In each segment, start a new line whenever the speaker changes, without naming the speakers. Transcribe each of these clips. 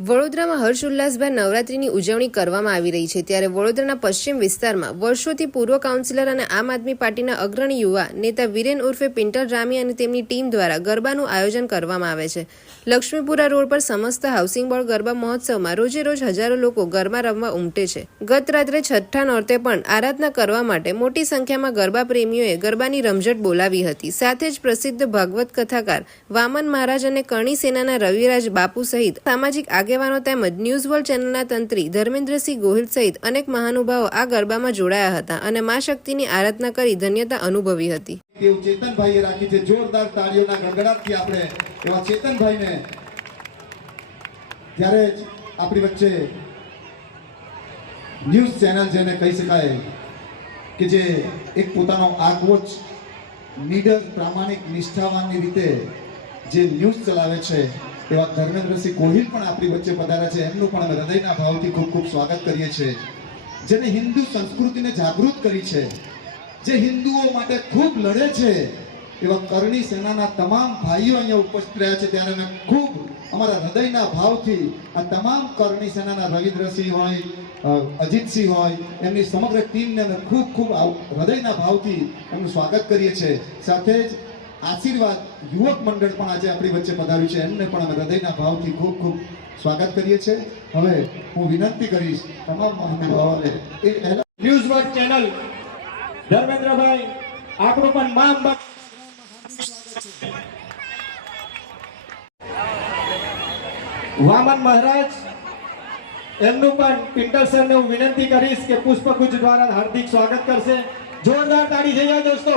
વડોદરામાં હર્ષોલ્લાસભેર નવરાત્રીની ઉજવણી કરવામાં આવી રહી છે, ત્યારે વડોદરાના પશ્ચિમ વિસ્તારમાં વર્ષોથી પૂર્વ કાઉન્સિલર અને આમ આદમી પાર્ટીના અગ્રણી યુવા નેતા વિરેન ઉર્ફે પિન્ટર રામી અને તેમની ટીમ દ્વારા ગરબાનું આયોજન કરવામાં આવે છે. લક્ષ્મીપુરા રોડ પર સમસ્ત હાઉસિંગ બોર્ડ ગરબા મહોત્સવમાં રોજે રોજ હજારો લોકો ગરબા રમવા ઉમટે છે. ગત રાત્રે છઠ્ઠા નોરતે પણ આરાધના કરવા માટે મોટી સંખ્યામાં ગરબા પ્રેમીઓએ ગરબાની રમઝટ બોલાવી હતી. સાથે જ પ્રસિદ્ધ ભાગવત કથાકાર વામન મહારાજ અને કરણી સેનાના રવિરાજ બાપુ સહિત સામાજિક આગેવાનો તેમજ ન્યૂઝ વર્લ્ડ ચેનલના તંત્રી ધર્મેન્દ્રસિંહ ગોહિલ સહિત અનેક મહાનુભાવો આ ગરબામાં જોડાયા હતા અને મા શક્તિની આરાધના કરી ધન્યતા અનુભવી હતી.
ત્યારે આપણી વચ્ચે ન્યૂઝ ચેનલ જેને કહી શકાય કે જે એક પોતાનો આગવોચ નીડર, પ્રામાણિક, નિષ્ઠાવાનની રીતે જે ન્યૂઝ ચલાવે છે એવા ધર્મેન્દ્રસિંહ ગોહિલ પણ આપણી વચ્ચે પધાર્યા છે. એમનું પણ અમે હૃદયના ભાવથી ખૂબ ખૂબ સ્વાગત કરીએ છીએ. જેને હિન્દુ સંસ્કૃતિને જાગૃત કરી છે, જે હિન્દુઓ માટે ખૂબ લડે છે, એવા કરણી સેનાના તમામ ભાઈઓ અહીંયા ઉપસ્થિત રહ્યા છે. ત્યારે અમે ખૂબ અમારા હૃદયના ભાવથી આ તમામ કરણી સેનાના રવિન્દ્રસિંહ હોય અજીતસિંહ હોય, એમની સમગ્ર ટીમને અમે ખૂબ ખૂબ હૃદયના ભાવથી એમનું સ્વાગત કરીએ છીએ. સાથે જ આશીર્વાદ યુવક મંડળ પણ આજે આપણી વચ્ચે પધાર્યું છે. એમને પણ અમે હૃદયના ભાવથી ખૂબ ખૂબ સ્વાગત કરીએ છીએ. હવે હું વિનંતી કરીશ તમામ મહાનુભાવોને એ
ન્યૂઝ વર્લ્ડ ચેનલ ધર્મેન્દ્રભાઈ, આપણું પણ મામ વામન મહારાજ, એમનું પણ પિન્ટર સરને હું વિનંતી કરીશ કે પુષ્પગુચ્છ દ્વારા હાર્દિક સ્વાગત કરશે. જોરદાર તાળી થઈ જાય દોસ્તો.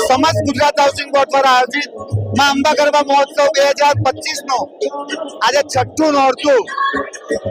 સમસ્ત ગુજરાત હાઉસિંગ બોર્ડ દ્વારા આયોજિતમાં અંબા ગરબા મહોત્સવ બે હજાર પચીસ નો આજે છઠ્ઠું નોરતું.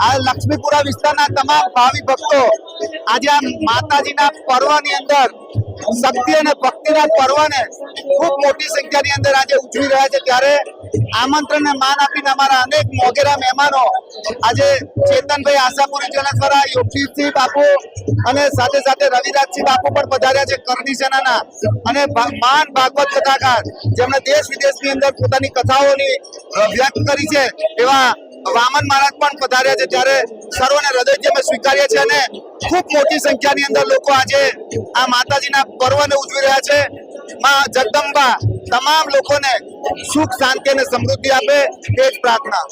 આ લક્ષ્મીપુરા વિસ્તારના તમામ ભાવિ ભક્તો આજે આ માતાજીના પર્વની અંદર શક્તિ અને ભક્તિના પર્વને ખૂબ મોટી સંખ્યાની અંદર આજે ઉજવી રહ્યા છે. ત્યારે આમંત્રણને માન આપીને અમારા અનેક મોગેરા મહેમાનો આજે ચેતનભાઈ આશાપુરી જનક યોગીસિંહ બાપુ અને સાથે સાથે રવિરાજસિંહ બાપુ પણ પધાર્યા છે કરણી સેનાના. અને માન ભાગવત કથાકાર જેમણે દેશ વિદેશની અંદર પોતાની કથાઓની વ્યક્ત કરી છે એવા વામન મહારાજ પણ પધાર્યા છે ત્યારે સર્વને હૃદયથી અમે સ્વીકારીએ છીએ અને ખૂબ મોટી સંખ્યાની અંદર લોકો આજે આ માતાજીના પર્વને ઉજવી રહ્યા છે. માં જગદંબા તમામ લોકોને સુખ, શાંતિ અને સમૃદ્ધિ આપે એ જ પ્રાર્થના.